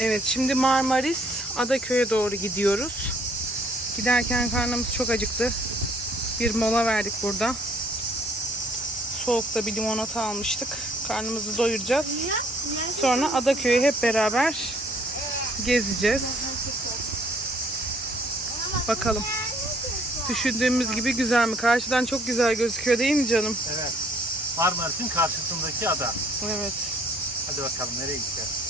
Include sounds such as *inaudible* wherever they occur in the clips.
Evet şimdi Marmaris Adaköy'e doğru gidiyoruz. Giderken karnımız çok acıktı. Bir mola verdik burada. Soğukta bir limonata almıştık. Karnımızı doyuracağız. Sonra Adaköy'ü hep beraber gezeceğiz. Bakalım. Düşündüğümüz gibi güzel mi? Karşıdan çok güzel gözüküyor değil mi canım? Evet. Marmaris'in karşısındaki ada. Evet. Hadi bakalım nereye gideceğiz?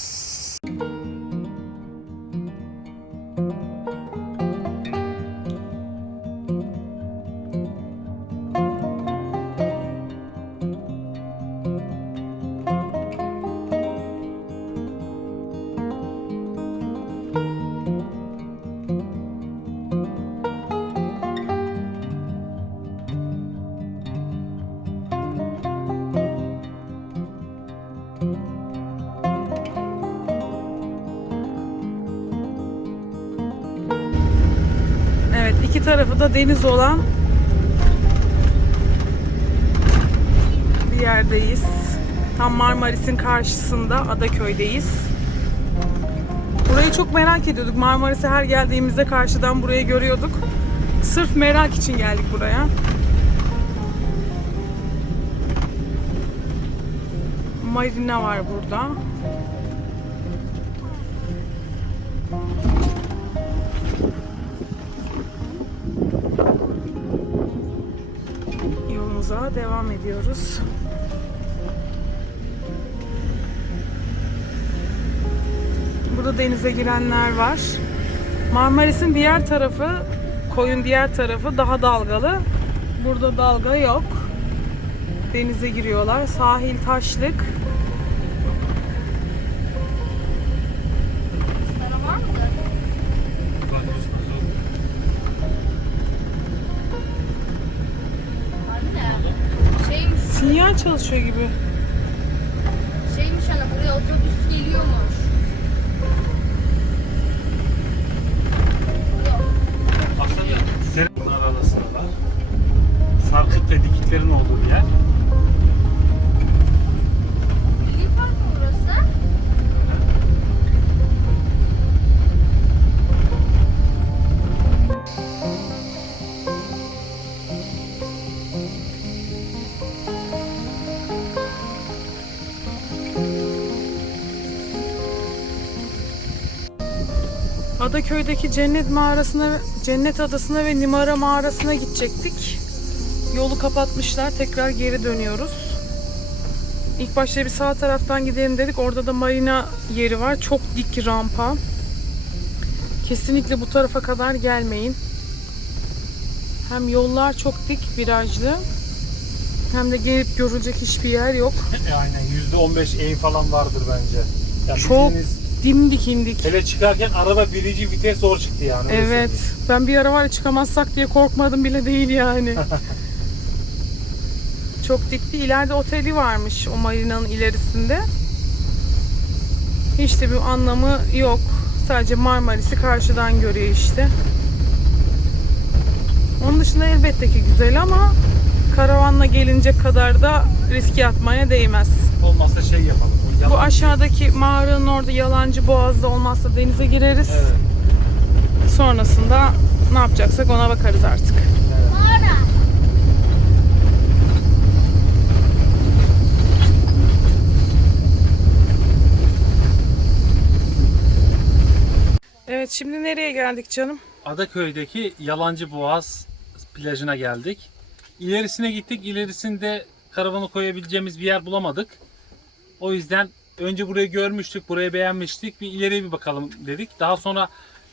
İki tarafı da deniz olan bir yerdeyiz. Tam Marmaris'in karşısında Adaköy'deyiz. Burayı çok merak ediyorduk. Marmaris'e her geldiğimizde karşıdan burayı görüyorduk. Sırf merak için geldik buraya. Marina var burada. Yolumuza devam ediyoruz. Burada denize girenler var. Marmaris'in diğer tarafı, koyun diğer tarafı daha dalgalı. Burada dalga yok. Denize giriyorlar. Sahil taşlık. Çalışıyor gibi. Adaköy'deki Cennet Mağarası'na, Cennet Adası'na ve Nimara Mağarası'na gidecektik. Yolu kapatmışlar. Tekrar geri dönüyoruz. İlk başta bir sağ taraftan gidelim dedik. Orada da marina yeri var. Çok dik rampa. Kesinlikle bu tarafa kadar gelmeyin. Hem yollar çok dik, virajlı. Hem de gelip görülecek hiçbir yer yok. *laughs* Aynen %15 eğim falan vardır bence. Yani Çok bildiğiniz- dimdik indik. Hele çıkarken araba birinci vites zor çıktı yani. öyle Evet. söyleyeyim. Ben bir ara var ya çıkamazsak diye korkmadım bile değil yani. *laughs* Çok dikti. İleride oteli varmış o marinanın ilerisinde. Hiç de bir anlamı yok. Sadece Marmaris'i karşıdan görüyor işte. Onun dışında elbette ki güzel ama karavanla gelinecek kadar da riske atmaya değmez. Olmazsa şey yapalım. Bu aşağıdaki mağaranın orada yalancı boğazda olmazsa denize gireriz. Evet. Sonrasında ne yapacaksak ona bakarız artık. Evet şimdi nereye geldik canım? Adaköy'deki Yalancı Boğaz plajına geldik. İlerisine gittik. İlerisinde karavanı koyabileceğimiz bir yer bulamadık. O yüzden önce burayı görmüştük, burayı beğenmiştik. Bir ileriye bir bakalım dedik. Daha sonra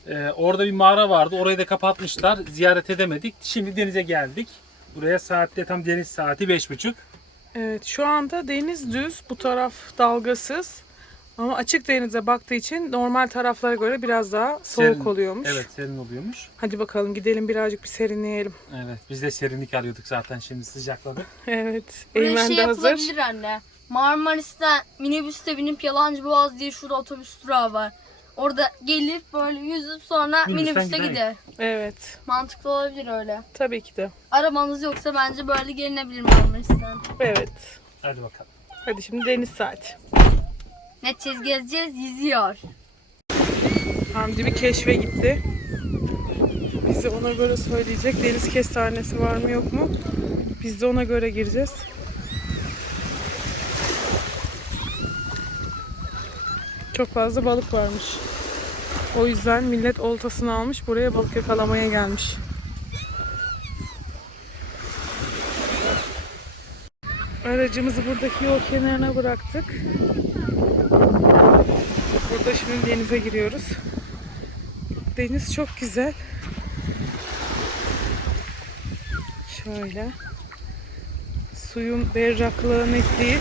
e, orada bir mağara vardı. Orayı da kapatmışlar. Ziyaret edemedik. Şimdi denize geldik. Buraya saatte tam deniz saati 5.30. Evet şu anda deniz düz, bu taraf dalgasız. Ama açık denize baktığı için normal taraflara göre biraz daha soğuk Serin. oluyormuş. Evet serin oluyormuş. Hadi bakalım gidelim birazcık bir serinleyelim. Evet biz de serinlik arıyorduk zaten şimdi sıcakladı. *laughs* Evet. Buraya Eymen şey de hazır. yapılabilir anne. Marmaris'ten minibüste binip Yalancı Boğaz diye şurada otobüs durağı var. Orada gelip böyle yüzüp sonra Minibüsten minibüste gidelim. gider. Evet. Mantıklı olabilir öyle. Tabii ki de. Arabanız yoksa bence böyle gelinebilir Marmaris'ten. Evet. Hadi bakalım. Hadi şimdi deniz saati. Ne edeceğiz gezeceğiz yüzüyor. Hamdi bir keşfe gitti. Bize ona göre söyleyecek. Deniz kestanesi var mı yok mu? Biz de ona göre gireceğiz. Çok fazla balık varmış. O yüzden millet oltasını almış buraya balık yakalamaya gelmiş. Aracımızı buradaki yol kenarına bıraktık. Burada şimdi denize giriyoruz. Deniz çok güzel. Şöyle. Suyun berraklığı, netliği.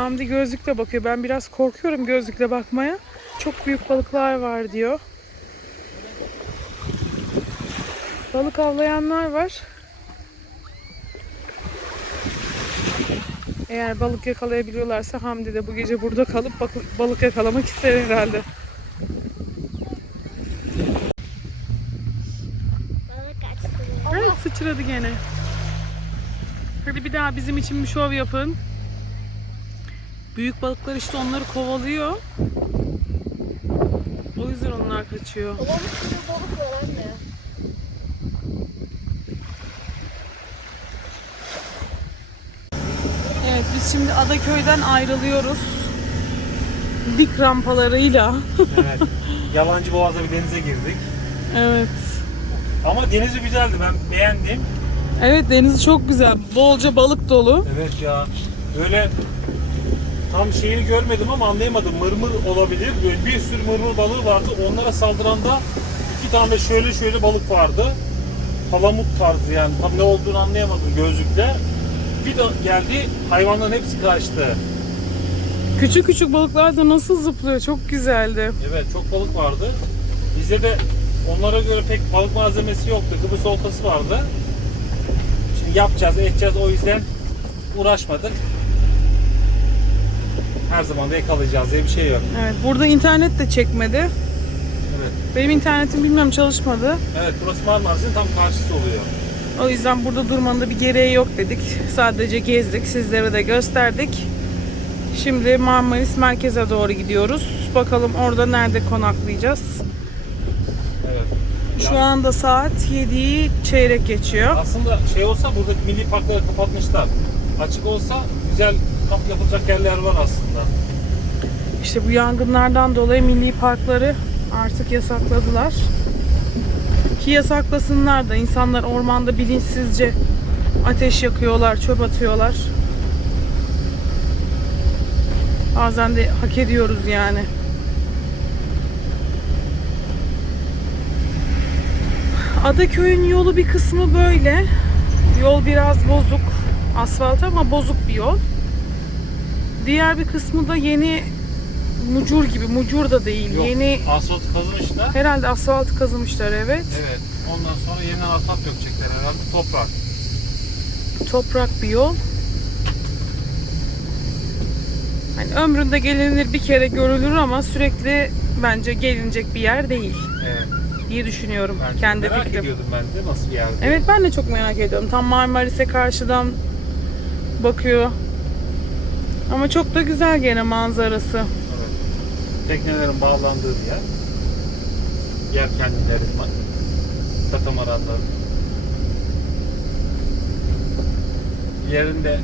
Hamdi gözlükle bakıyor. Ben biraz korkuyorum gözlükle bakmaya. Çok büyük balıklar var diyor. Balık avlayanlar var. Eğer balık yakalayabiliyorlarsa Hamdi de bu gece burada kalıp balık yakalamak ister herhalde. Balık açtı. Evet sıçradı gene. Hadi bir daha bizim için bir şov yapın. Büyük balıklar işte onları kovalıyor. O yüzden onlar kaçıyor. Babamın bir balık var anne. Evet biz şimdi Adaköy'den ayrılıyoruz. Dik rampalarıyla. Evet. Yalancı Boğaz'a bir denize girdik. evet. Ama denizi güzeldi. Ben beğendim. Evet deniz çok güzel. Bolca balık dolu. Evet ya. Böyle tam şeyini görmedim ama anlayamadım. Mırmır olabilir. Böyle bir sürü mırmır balığı vardı. Onlara saldıranda iki tane şöyle şöyle balık vardı. Palamut tarzı yani. Tam ne olduğunu anlayamadım gözlükle. Bir de geldi hayvanların hepsi kaçtı. Küçük küçük balıklar da nasıl zıplıyor. Çok güzeldi. Evet çok balık vardı. Bizde de onlara göre pek balık malzemesi yoktu. Kıbrıs oltası vardı. Şimdi yapacağız, edeceğiz o yüzden uğraşmadık. Her zaman da yakalayacağız diye bir şey yok. Evet burada internet de çekmedi. Evet. Benim internetim bilmem çalışmadı. Evet burası Marmaris'in tam karşısı oluyor. O yüzden burada durmanın da bir gereği yok dedik. Sadece gezdik, sizlere de gösterdik. Şimdi Marmaris merkeze doğru gidiyoruz. Bakalım orada nerede konaklayacağız. Evet. Şu anda saat 7'yi çeyrek geçiyor. Aslında şey olsa buradaki milli parkları kapatmışlar. Açık olsa güzel kamp yapılacak yerler var aslında. İşte bu yangınlardan dolayı milli parkları artık yasakladılar. Ki yasaklasınlar da insanlar ormanda bilinçsizce ateş yakıyorlar, çöp atıyorlar. Bazen de hak ediyoruz yani. Adaköy'ün yolu bir kısmı böyle. Yol biraz bozuk. Asfalt ama bozuk bir yol. Diğer bir kısmı da yeni mucur gibi. Mucur da değil. Yok, Yeni asfalt kazımışlar. herhalde asfalt kazımışlar evet. Evet. Ondan sonra yeniden asfalt dökecekler herhalde. Toprak. Toprak bir yol. Hani ömründe gelinir bir kere görülür ama sürekli bence gelinecek bir yer değil Evet. diye düşünüyorum. Ben Kendi merak fikrim. ediyordum ben de nasıl bir yerde. Evet ben de çok merak ediyorum. Tam Marmaris'e karşıdan bakıyor. Ama çok da güzel gene manzarası. Evet. Teknelerin bağlandığı bir yer. Yelkenlilerin var. Katamaranların. Yerinde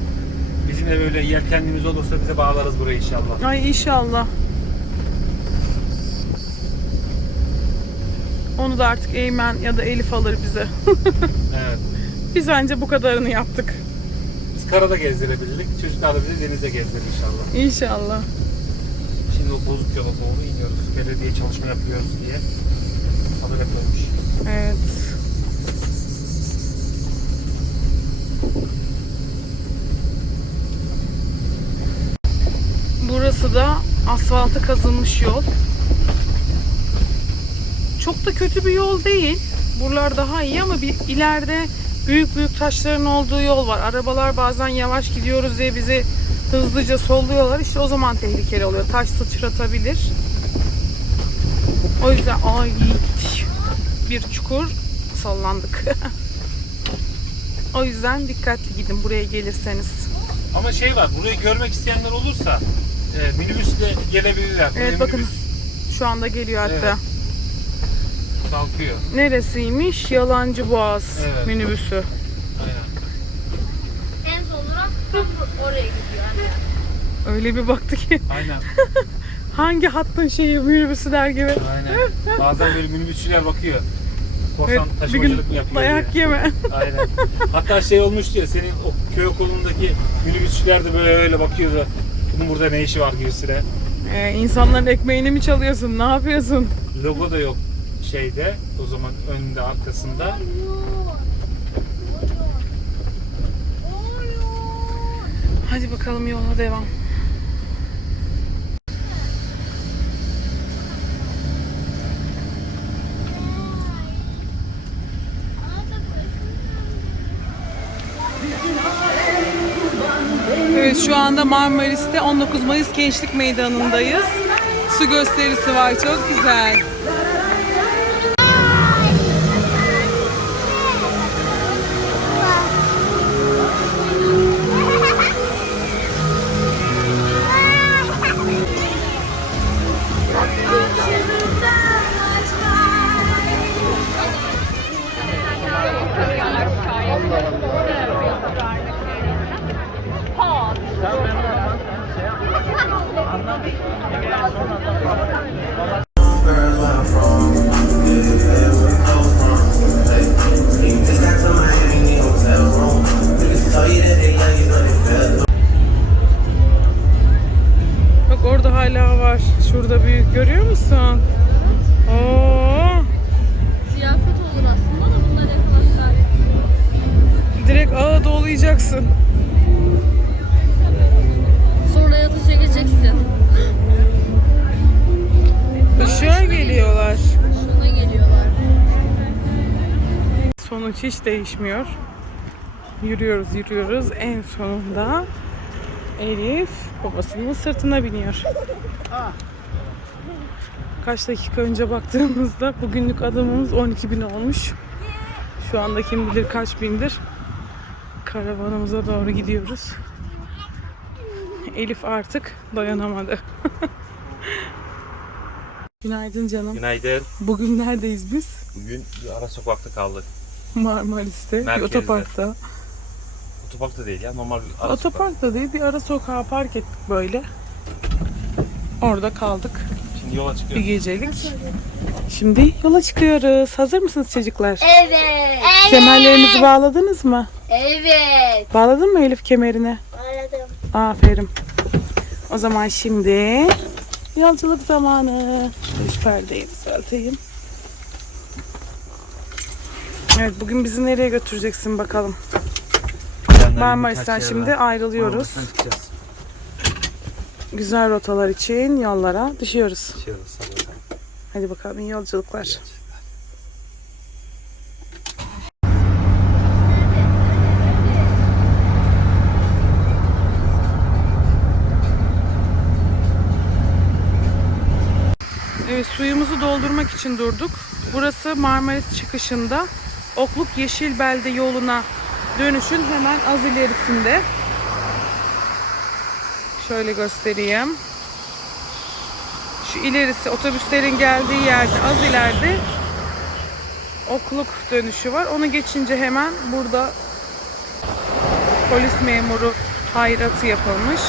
bizim de böyle yelkenliğimiz olursa bize bağlarız burayı inşallah. Ay inşallah. Onu da artık Eymen ya da Elif alır bize. *laughs* Evet. Biz bence bu kadarını yaptık. Biz karada gezdirebildik. Çocuklar da bizi denize gezdirir inşallah. İnşallah. Şimdi o bozuk yola doğru iniyoruz. Belediye çalışma yapıyoruz diye. Haber yapıyormuş. Evet. Burası da asfaltı kazılmış yol. Çok da kötü bir yol değil. Buralar daha iyi ama bir ileride büyük büyük taşların olduğu yol var. Arabalar bazen yavaş gidiyoruz diye bizi hızlıca solluyorlar. İşte o zaman tehlikeli oluyor. Taş sıçratabilir. O yüzden ay bir çukur sallandık. *laughs* o yüzden dikkatli gidin buraya gelirseniz. Ama şey var, burayı görmek isteyenler olursa e, minibüsle gelebilirler. Buraya Evet bakın minibüs- şu anda geliyor hatta. Evet. Kalkıyor. Neresiymiş? Yalancı Boğaz Evet. minibüsü. Aynen. En son durak tam oraya gidiyor anne. Öyle bir baktı ki Aynen. *laughs* hangi hattın şeyi minibüsü der gibi. Aynen. Bazen böyle minibüsçüler bakıyor. Evet, Korsan bir taşımacılık mı gün yapıyor dayak diye. yeme. *laughs* Aynen. Hatta şey olmuştu ya senin o köy okulundaki minibüsçüler de böyle bakıyordu. Bunun burada ne işi var gibisine. Ee, insanların ekmeğini mi çalıyorsun? Ne yapıyorsun? Logo da yok şeyde o zaman önünde arkasında. Hadi bakalım yola devam. Evet şu anda Marmaris'te 19 Mayıs Gençlik Meydanı'ndayız. Su gösterisi var çok güzel. Var. Şurada büyük görüyor musun? Oo, Ziyafet olur aslında da bunlar yapılırlar. direkt ağa dolayacaksın. Sonra yatış çekeceksin. Işığa geliyorlar. Şuna geliyorlar. Sonuç hiç değişmiyor. Yürüyoruz yürüyoruz. En sonunda Elif babasının sırtına biniyor. Kaç dakika önce baktığımızda bugünlük adımımız 12 bin olmuş. Şu anda kim bilir kaç bindir. Karavanımıza doğru gidiyoruz. Elif artık dayanamadı. *laughs* Günaydın canım. Günaydın. Bugün neredeyiz biz? Bugün bir ara sokakta kaldık. Marmaris'te, bir Merkezde. otoparkta. Otoparkta değil ya normal bir ara sokak. Otoparkta değil, bir ara sokağa park ettik böyle. Orada kaldık Şimdi yola bir çıkıyoruz. gecelik. Şimdi yola çıkıyoruz. Hazır mısınız çocuklar? Evet. Kemerlerinizi bağladınız mı? Evet. Bağladın mı Elif kemerini? Aradım. Aferin. O zaman şimdi yolculuk zamanı. Şu perdeyi düzelteyim. Evet bugün bizi nereye götüreceksin bakalım. Marmaris'ten şimdi ayrılıyoruz. Güzel rotalar için yollara düşüyoruz. Hadi bakalım iyi yolculuklar. Evet suyumuzu doldurmak için durduk. Burası Marmaris çıkışında Okluk Yeşilbelde yoluna dönüşün hemen az ilerisinde. Şöyle göstereyim. Şu ilerisi otobüslerin geldiği yerde az ileride Okluk dönüşü var. Onu geçince hemen burada polis memuru hayratı yapılmış.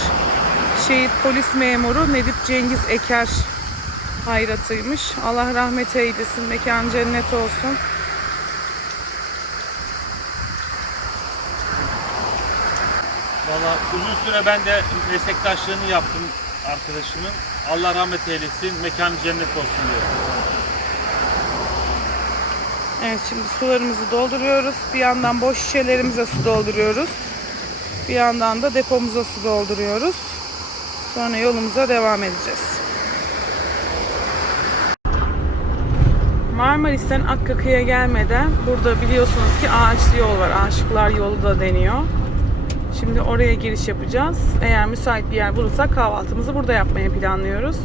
Şehit polis memuru Nedip Cengiz Eker hayratıymış. Allah rahmet eylesin. Mekan cennet olsun. Valla uzun süre ben de meslektaşlığını yaptım arkadaşımın. Allah rahmet eylesin, mekanı cennet olsun diyor. Evet şimdi sularımızı dolduruyoruz. Bir yandan boş şişelerimize su dolduruyoruz. Bir yandan da depomuza su dolduruyoruz. Sonra yolumuza devam edeceğiz. Marmaris'ten Akkakı'ya gelmeden burada biliyorsunuz ki ağaçlı yol var. Aşıklar yolu da deniyor. Şimdi oraya giriş yapacağız. Eğer müsait bir yer bulursak kahvaltımızı burada yapmayı planlıyoruz.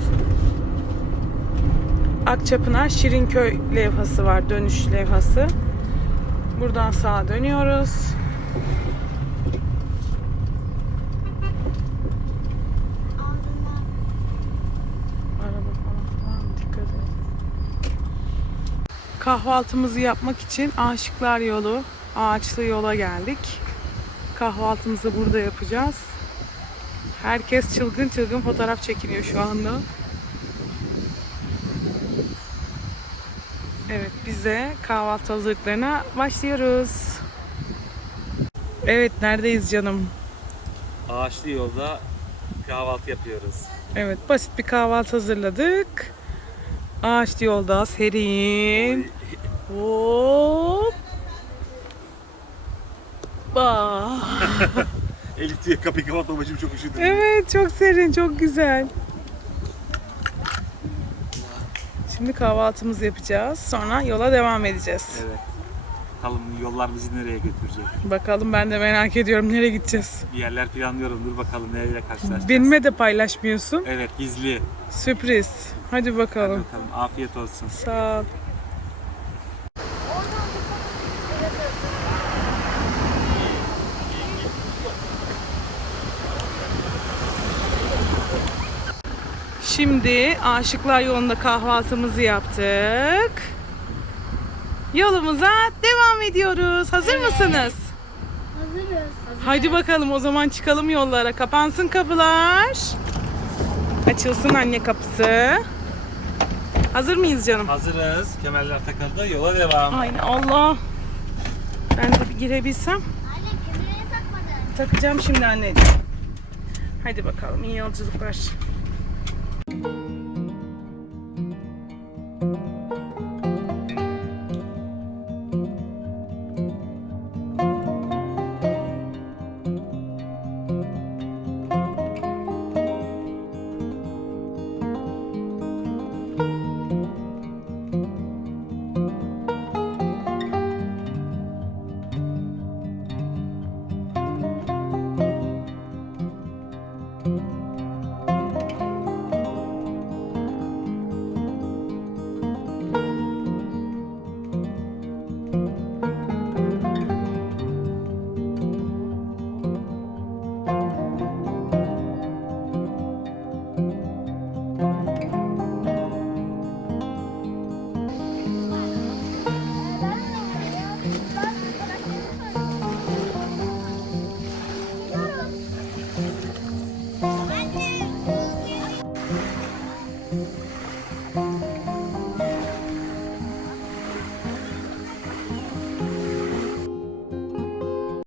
Akçapınar Şirinköy levhası var. Dönüş levhası. Buradan sağa dönüyoruz. Kahvaltımızı yapmak için Aşıklar Yolu, ağaçlı yola geldik. Kahvaltımızı burada yapacağız. Herkes çılgın çılgın fotoğraf çekiniyor şu anda. Evet biz de kahvaltı hazırlıklarına başlıyoruz. Evet neredeyiz canım? Ağaçlı yolda kahvaltı yapıyoruz. Evet basit bir kahvaltı hazırladık. Ağaçlı yolda serin. Hop. Bah. *laughs* Elif diye kapıyı kapatmamışım çok üşüdüm. Evet çok serin çok güzel. Şimdi kahvaltımızı yapacağız. Sonra yola devam edeceğiz. Evet. Bakalım yollar bizi nereye götürecek? Bakalım ben de merak ediyorum nereye gideceğiz. Bir yerler planlıyorum. Dur bakalım nereye karşılaşacağız. Benimle de paylaşmıyorsun. Evet gizli. Sürpriz. Hadi Hadi bakalım. bakalım afiyet olsun. Sağ ol. Şimdi Aşıklar Yolu'nda kahvaltımızı yaptık. Yolumuza devam ediyoruz. Hazır mısınız? Hazırız. Haydi bakalım o zaman çıkalım yollara. Kapansın kapılar. Açılsın anne kapısı. Hazır mıyız canım? Hazırız. Kemerler takıldı. Yola devam. Aynen Allah. Ben de bir girebilsem. Anne kemerini takmadın. Takacağım şimdi anneciğim. Hadi bakalım iyi yolculuklar.